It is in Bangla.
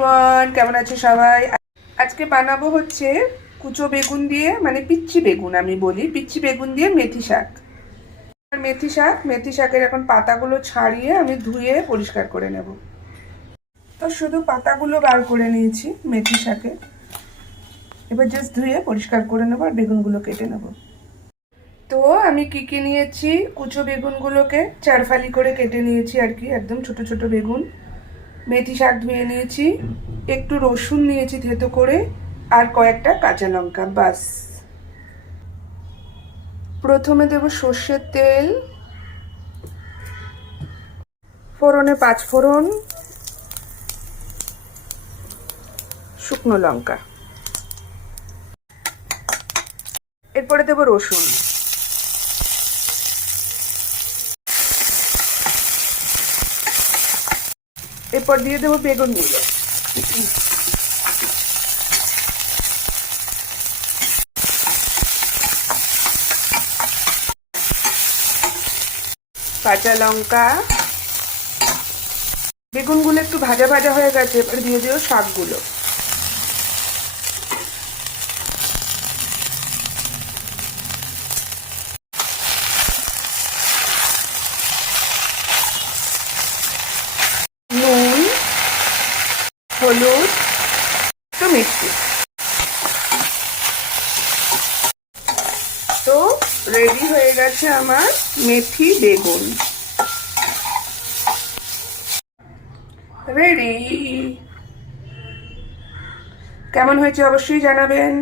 এভরিওয়ান, কেমন আছে সবাই? আজকে বানাবো হচ্ছে কুচো বেগুন দিয়ে, মানে পিচ্চি বেগুন, আমি বলি পিচ্চি বেগুন দিয়ে মেথি শাক। মেথি শাকের এখন পাতাগুলো ছাড়িয়ে আমি ধুয়ে পরিষ্কার করে নেব। তো শুধু পাতাগুলো বার করে নিয়েছি মেথি শাকে, এবার জাস্ট ধুয়ে পরিষ্কার করে নেবো আর বেগুনগুলো কেটে নেব। তো আমি কি নিয়েছি, কুচো বেগুনগুলোকে চারফালি করে কেটে নিয়েছি আর কি, একদম ছোট ছোট বেগুন। মেথি শাক ধুয়ে নিয়েছি, একটু রসুন নিয়েছি থেতো করে, আর কয়েকটা কাঁচা লঙ্কা, বাস। প্রথমে দেব সর্ষের তেল, ফোড়নে 5 ফোড়ন, শুকনো লঙ্কা, এরপরে দেব রসুন, এরপর দিয়ে দেবো বেগুনগুলো, কাঁচা লঙ্কা। বেগুনগুলো একটু ভাজা ভাজা হয়ে গেছে, এবার দিয়ে দেবো শাকগুলো, নুন, হলুদ, একটু মিষ্টি। তো রেডি হয়ে গেছে আমার মেথি বেগুন, রেডি। কেমন হয়েছে অবশ্যই জানাবেন।